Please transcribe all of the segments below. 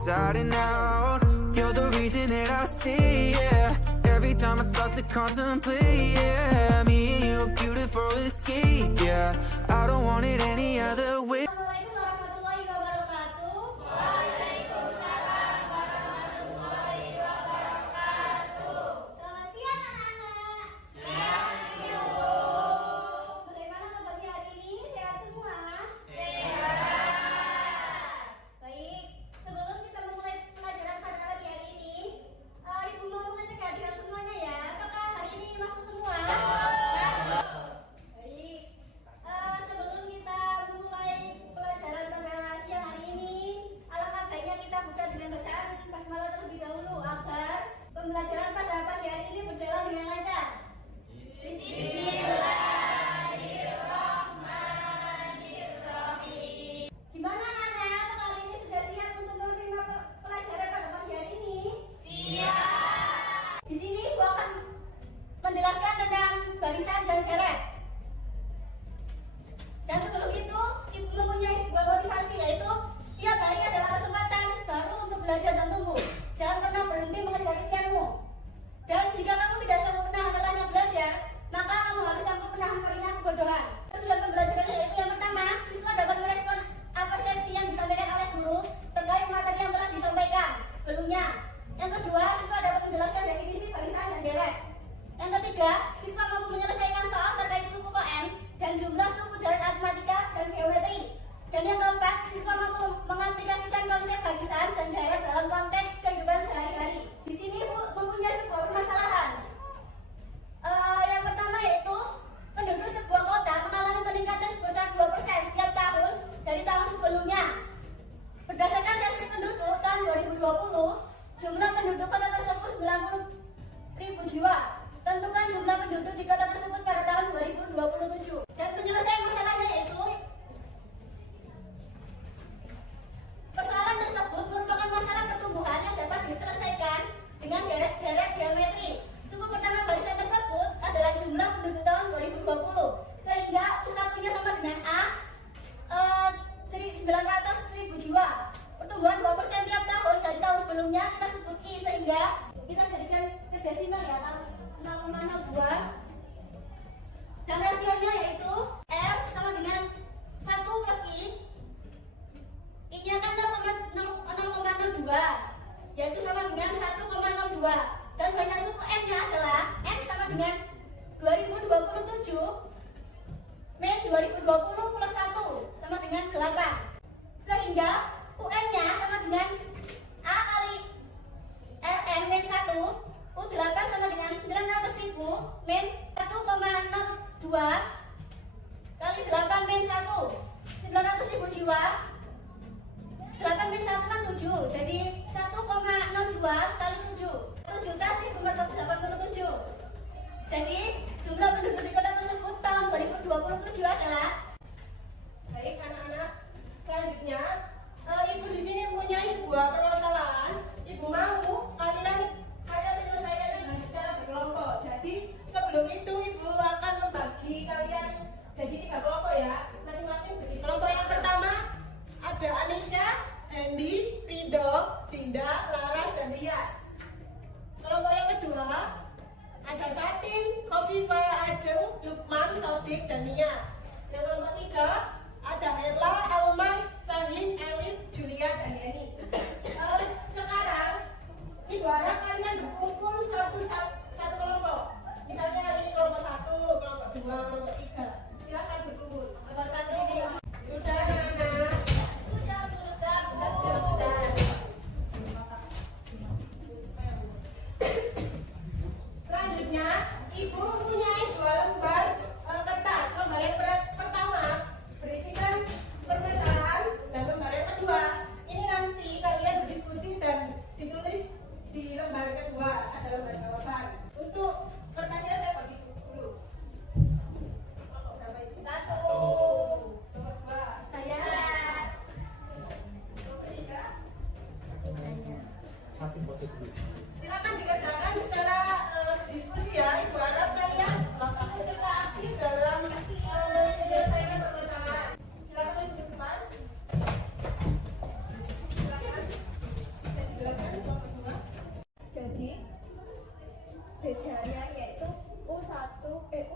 Inside and out, you're the reason that I stay, yeah. Every time I start to contemplate, yeah. Me and you, a beautiful escape, yeah. I don't want it any other way. Assalamualaikum warahmatullahi wabarakatuh. Waalaikumsalam warahmatullahi wabarakatuh. Selamat siang anak-anak. Siang. Bagaimana kabarnya hari ini? Sehat semua? Sehat. Baik, sebelum kita memulai pelajaran pada pagi hari ini, Ibu mau mengecek kehadiran semuanya ya. Apakah hari ini masuk semua? Masuk. Baik. Sebelum kita memulai pelajaran pada siang hari ini, alangkah baiknya kita buka dengan bacaan basmalah terlebih dahulu agar pembelajaran pada pagi hari ini berjalan dengan lancar. Bismillahirrahmanirrahim. Gimana anak-anak? Apakah hari ini sudah siap untuk menerima pelajaran pada pagi hari ini? Siap. Di sini Ibu akan menjelaskan tentang barisan dan deret. Dan sebelum itu, Ibu mempunyai sebuah motivasi, yaitu setiap hari adalah kesempatan baru untuk belajar dan tumbuh. Jangan pernah berhenti mengejar impianmu. Dan jika kamu tidak sanggup menahan lelahnya belajar, maka kamu harus sanggup menahan perihnya kebodohan. Tujuan pembelajaran yaitu yang pertama, siswa dapat merespon persepsi yang disampaikan oleh guru terkait materi yang telah disampaikan sebelumnya. Yang kedua, siswa dapat menjelaskan definisi barisan dan deret. Yang ketiga, siswa mampu menyelesaikan soal terkait suku koen dan jumlah suku deret matematika dan geometri. Dan yang keempat, siswa mampu mengaplikasikan konsep barisan dan deret dalam konteks kehidupan sehari-hari. Di sini mempunyai sebuah permasalahan. Yang pertama yaitu penduduk sebuah kota mengalami peningkatan sebesar 2% tiap tahun dari tahun sebelumnya. Berdasarkan sensus penduduk tahun 2020, jumlah penduduk kota tersebut 90.000 jiwa. Tentukan jumlah penduduk di kota tersebut pada tahun 2027. Dan penyelesaian masalahnya yaitu persoalan tersebut merupakan masalah pertumbuhan yang dapat diselesaikan dengan deret geometri. Suku pertama barisan tersebut adalah jumlah penduduk tahun 2020, sehingga U1-nya sama dengan A, 900.000 jiwa. Pertumbuhan 2% tiap tahun dari tahun sebelumnya kita sebut I, sehingga kita jadikan ke desimal ya, 0,02. Dan rasionya yaitu R sama dengan 1 plus I. I-nya kan 0,02, yaitu sama dengan 1,02. Dan banyak suku N-nya adalah N sama dengan 2027 min 2020 plus 1 sama dengan 8. Sehingga UN-nya sama dengan A kali Ln min 1, U8 sama dengan 900.000 min 1,02 kali 8 min 1, 900.000 jiwa. 8 min 1 kan 7, jadi 1,02 kali 7, 1.187. Jadi jumlah penduduk di kota tersebut tahun 2027 adalah. Baik anak-anak, selanjutnya Ibu di sini mempunyai sebuah permasalahan. Ibu mau kalian menyelesaikannya dengan secara berkelompok. Jadi sebelum itu Ibu akan membagi kalian jadi 3 kelompok ya, masing-masing bagi kelompok yang pertama ada Anisha, Hendy, Rido, Dinda, Laras, dan Ria. Kelompok yang kedua ada Satin, Kofifa, Ajeng, Lukman, Sodik, dan Nia. Yang kelompok tiga ada Herla, Almas, Sahin, Elif, Julia, dan Yani. Sekarang Ibu harap kalian berkumpul satu kelompok. Misalnya ini kelompok 1, kelompok 2, kelompok 3. Silakan berkumpul. Kelompok 1 sudah anak-anak. Selanjutnya, Ibu mempunyai 2 lembar kertas. Lembar yang pertama berisikan permasalahan dan lembar yang kedua ini nanti kalian berdiskusi dan ditulis di lembar kedua ada lembar jawaban. Untuk pertanyaan saya bagi dulu. Kelompok berapa itu? 1. Kelompok 2. Saya. Kelompok 3. Saya. Silakan dikerjakan secara diskusi ya. Ibu harap kalian serta aktif dalam menyelesaikan permasalahan. Silakan ke depan. Silakan. pembeliannya yaitu U2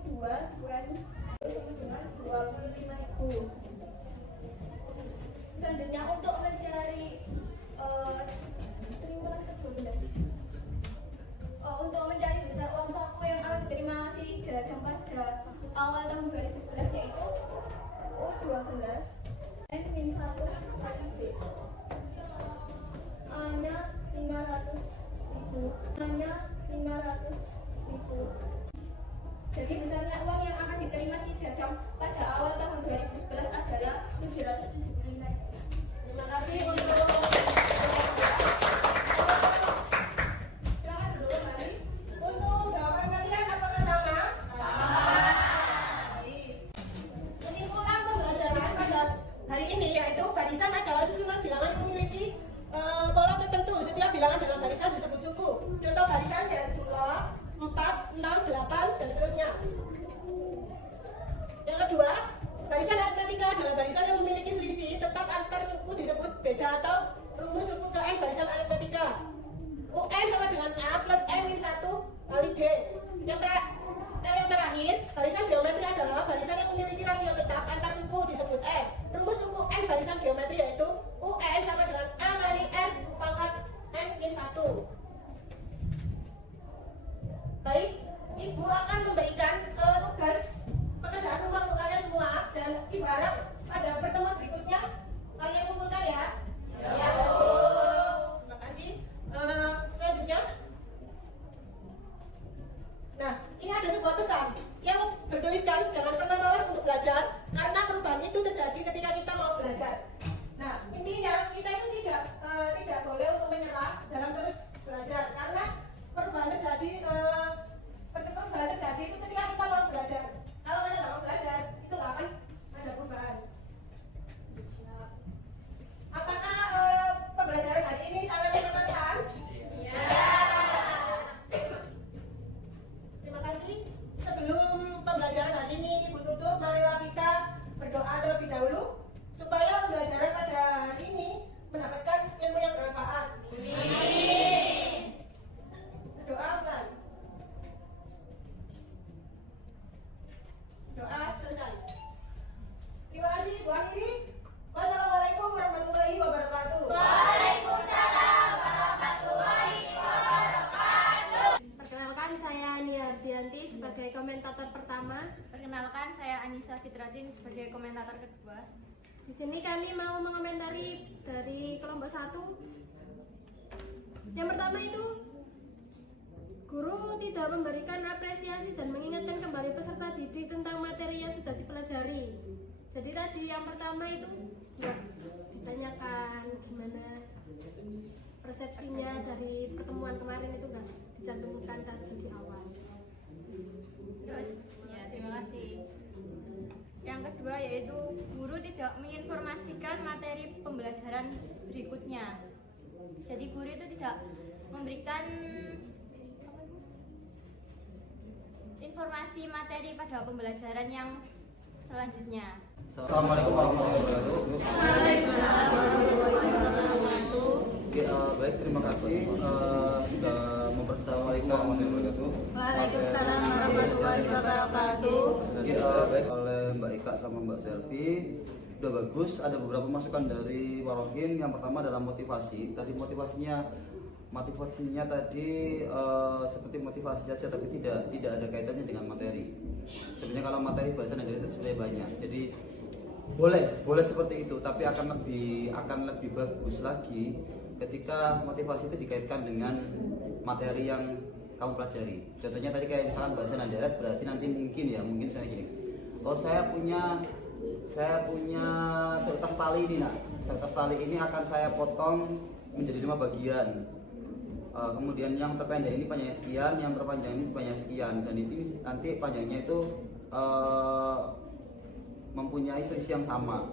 dikurangi sama dengan 25.000. Selanjutnya untuk mencari untuk mencari besar uang saku yang akan diterima si dagang pada awal tahun 2011 yaitu U12 N min 1 kali B. A-nya 500.000, A-nya 500.000. Jadi besarnya uang yang akan diterima si dagang pada awal tahun 2011 adalah 775. Terima kasih untuk silakan dulu Mari. Untuk jawaban kalian apakah sama? Baik. Kesimpulan pembelajaran pada hari ini yaitu barisan adalah susunan bilangan yang memiliki pola tertentu. Setiap bilangan dalam barisan disebut suku. Contoh barisan ya 2, 4, 6, 8 dan seterusnya. Yang kedua, barisan aritmatika adalah barisan yang memiliki selisih tetap antar suku disebut beda atau rumus suku ke N barisan aritmatika. UN sama dengan A plus N min 1 kali D. Yang terakhir, barisan geometri adalah barisan yang memiliki rasio tetap antar suku disebut N. Rumus suku N barisan geometri yaitu UN sama dengan A kali N pangkat N min 1. Baik, Ibu akan memberikan tugas pekerjaan rumah untuk kalian semua dan Ibu harap pada pertemuan berikutnya kalian kumpulkan ya. Ya, Bu. Terima kasih. Selanjutnya, nah ini ada sebuah pesan yang bertuliskan jangan pernah malas untuk belajar karena perubahan itu terjadi ketika kita mau belajar. Nah intinya kita itu tidak boleh untuk menyerah dalam terus belajar karena perubahan terjadi itu ketika kita mau belajar. Kalau kita nggak mau belajar itu nggak akan ada perubahan. Apakah pembelajaran hari ini sangat menyenangkan? Ya. Terima kasih. Sebelum pembelajaran hari ini Ibu tutup, marilah kita berdoa terlebih dahulu supaya pembelajaran pada hari ini mendapatkan ilmu yang bermanfaat. Amin. Berdoa mulai. Doa selesai. Terima kasih Bu akhiri. Wassalamualaikum warahmatullahi wabarakatuh. Waalaikumsalam warahmatullahi wabarakatuh. Perkenalkan, saya Nia Ardianti sebagai komentator pertama. Perkenalkan, saya Anissa Fitratin sebagai komentator kedua. Di sini kami mau mengomentari dari kelompok 1. Yang pertama itu, guru tidak memberikan apresiasi dan mengingatkan kembali peserta didik tentang materi yang sudah dipelajari. Jadi tadi yang pertama itu nggak ditanyakan gimana persepsinya dari pertemuan kemarin, itu nggak dicantumkan tadi di awal. Terus, ya terima kasih. Yang kedua yaitu guru tidak menginformasikan materi pembelajaran berikutnya. Jadi guru itu tidak memberikan informasi materi pada pembelajaran yang selanjutnya. Assalamualaikum warahmatullahi wabarakatuh. Oke, baik, terima kasih sudah memperkenalkan warahmatullahi wabarakatuh. Waalaikumsalam warahmatullahi wabarakatuh. Oke, baik, oleh Mbak Ika sama Mbak Selvi sudah bagus. Ada beberapa masukan dari Warohim. Yang pertama adalah motivasi. Tadi motivasinya tadi seperti motivasi saja, tapi tidak ada kaitannya dengan materi. Sebenarnya kalau materi bahasa Indonesia itu sudah banyak, jadi boleh seperti itu, tapi akan lebih bagus lagi ketika motivasi itu dikaitkan dengan materi yang kamu pelajari. Contohnya tadi kayak misalkan bahasa Darat, berarti nanti mungkin saya gini, oh saya punya seretas tali ini, seretas tali ini akan saya potong menjadi 5 bagian. Kemudian yang terpendek ini panjangnya sekian, yang terpanjang ini panjangnya sekian, dan ini nanti panjangnya itu mempunyai selisih yang sama.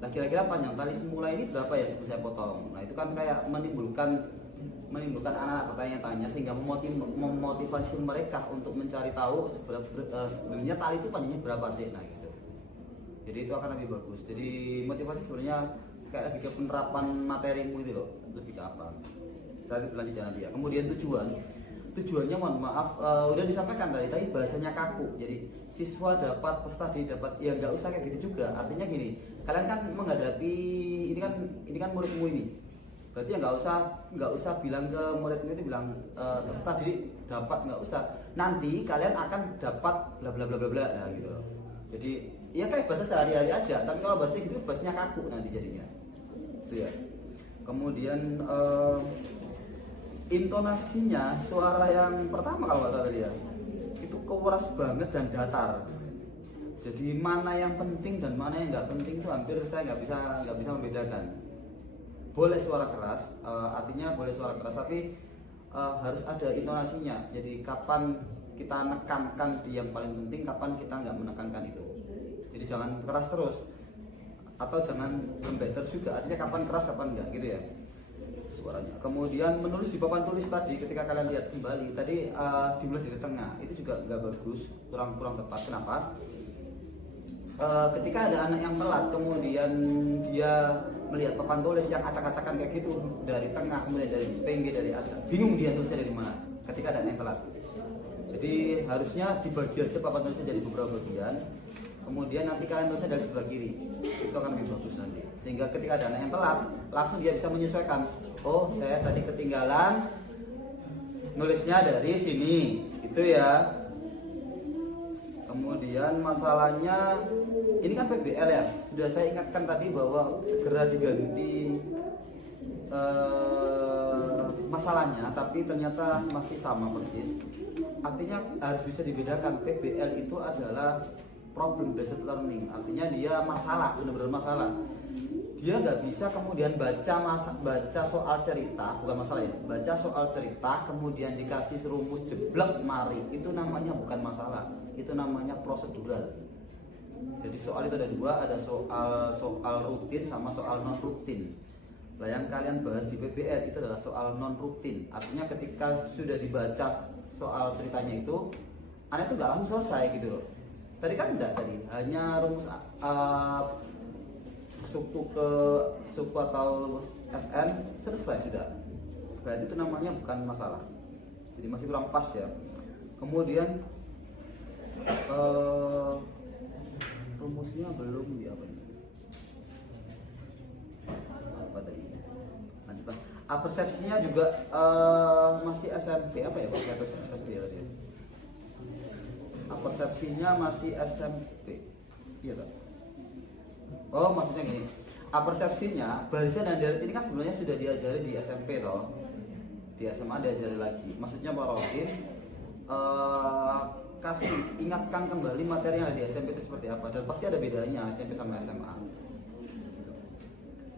Nah kira-kira panjang tali semula ini berapa ya sebelum saya potong? Nah itu kan kayak menimbulkan anak-anak bertanya-tanya, sehingga memotivasi mereka untuk mencari tahu sebenarnya tali itu panjangnya berapa sih. Nah gitu. Jadi itu akan lebih bagus. Jadi motivasi sebenarnya kayak lebih ke penerapan materimu itu loh, lebih ke apa? Saya berlanjut nanti ya. Kemudian tujuan tujuannya mohon maaf udah disampaikan tadi, tapi bahasanya kaku. Jadi siswa dapat, peserta dapat, ya nggak usah kayak gitu juga. Artinya gini, kalian kan menghadapi ini kan muridmu ini. Berarti ya nggak usah bilang ke muridmu itu bilang peserta didik dapat, nggak usah. Nanti kalian akan dapat bla bla bla bla bla, nah gitu loh. Jadi ya kayak bahasa sehari-hari aja, tapi kalau bahasa gitu bahasanya kaku nanti jadinya. Itu ya. Kemudian intonasinya, suara yang pertama kalau nggak salah ya, itu keras banget dan datar. Jadi mana yang penting dan mana yang nggak penting itu hampir saya nggak bisa membedakan. Boleh suara keras, artinya boleh suara keras, tapi harus ada intonasinya. Jadi kapan kita nekankan di yang paling penting, kapan kita nggak menekankan itu. Jadi jangan keras terus, atau jangan lembek terus juga. Artinya kapan keras, kapan enggak gitu ya suaranya. Kemudian menulis di papan tulis tadi, ketika kalian lihat kembali tadi dimulai dari tengah, itu juga nggak bagus, kurang tepat. Kenapa? Ketika ada anak yang telat, kemudian dia melihat papan tulis yang acak-acakan kayak gitu dari tengah, kemudian dari pinggir, dari atas, bingung dia tulisnya dari mana. Ketika ada anak yang telat, jadi harusnya dibagi aja papan tulisnya jadi beberapa bagian. Kemudian nanti kalian tulisnya dari sebelah kiri, itu akan lebih bagus nanti. Sehingga ketika ada anak yang telat, langsung dia bisa menyesuaikan. Oh, saya tadi ketinggalan nulisnya dari sini, itu ya. Kemudian masalahnya, ini kan PBL ya. Sudah saya ingatkan tadi bahwa segera diganti masalahnya, tapi ternyata masih sama persis. Artinya harus bisa dibedakan. PBL itu adalah problem based learning, artinya dia masalah, benar-benar masalah. Dia nggak bisa kemudian baca soal cerita, bukan masalah ya, baca soal cerita kemudian dikasih rumus jeblek mari, itu namanya bukan masalah, itu namanya prosedural. Jadi soal itu ada dua, ada soal rutin sama soal non rutin. Nah, yang kalian bahas di PBL itu adalah soal non rutin, artinya ketika sudah dibaca soal ceritanya itu, anak itu nggak langsung selesai gitu loh. Tadi kan enggak, tadi hanya rumus suku ke suku atau SN selesai sudah. Berarti itu namanya bukan masalah. Jadi masih kurang pas ya. Kemudian rumusnya belum di apa ini? Apa tadi? Lanjut. Persepsinya juga masih SMP apa ya? SMP ya tadi. Persepsinya masih SMP, iya tak? Oh, maksudnya gini, persepsinya barisan dan deret ini kan sebenarnya sudah diajari di SMP toh, di SMA diajari lagi. Maksudnya Pak Rokin kasih ingatkan kembali materi yang ada di SMP itu seperti apa, dan pasti ada bedanya SMP sama SMA.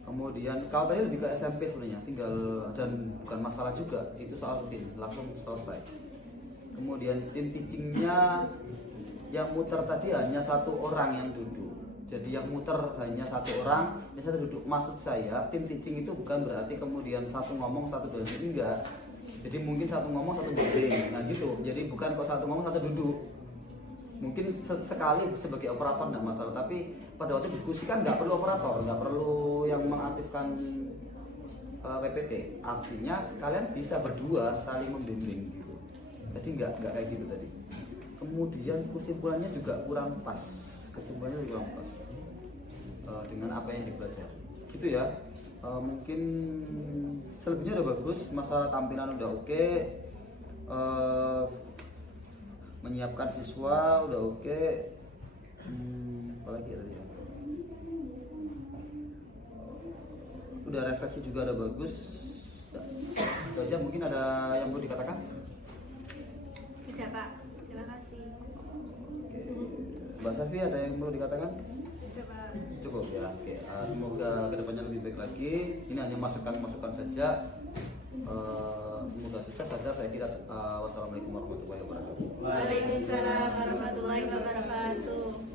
Kemudian kalau tadi lebih ke SMP sebenarnya, tinggal dan bukan masalah juga, itu soal rutin langsung selesai. Kemudian tim teachingnya yang muter tadi hanya satu orang yang duduk. Jadi yang muter hanya satu orang, yang satu duduk. Maksud saya tim teaching itu bukan berarti kemudian satu ngomong satu banding, enggak. Jadi mungkin satu ngomong satu banding, nah gitu. Jadi bukan kalau satu ngomong satu duduk. Mungkin sekali sebagai operator enggak masalah, tapi pada waktu diskusi kan nggak perlu operator, nggak perlu yang mengaktifkan PPT. Artinya kalian bisa berdua saling membimbing gitu. Jadi nggak kayak gitu tadi. Kemudian kesimpulannya juga kurang pas, dengan apa yang dipelajari. Gitu ya. Mungkin selebihnya udah bagus, masalah tampilan udah oke, menyiapkan siswa udah oke. Apalagi tadi ya? Udah refleksi juga udah bagus. Itu aja, mungkin ada yang mau dikatakan? Tidak Pak, terima kasih. Oke. Mbak Safi ada yang perlu dikatakan? Tidak Pak. Cukup ya. Oke. Semoga kedepannya lebih baik lagi. Ini hanya masukan-masukan saja. Semoga sukses saja. Saya kira wassalamualaikum warahmatullahi wabarakatuh. Waalaikumsalam warahmatullahi wabarakatuh.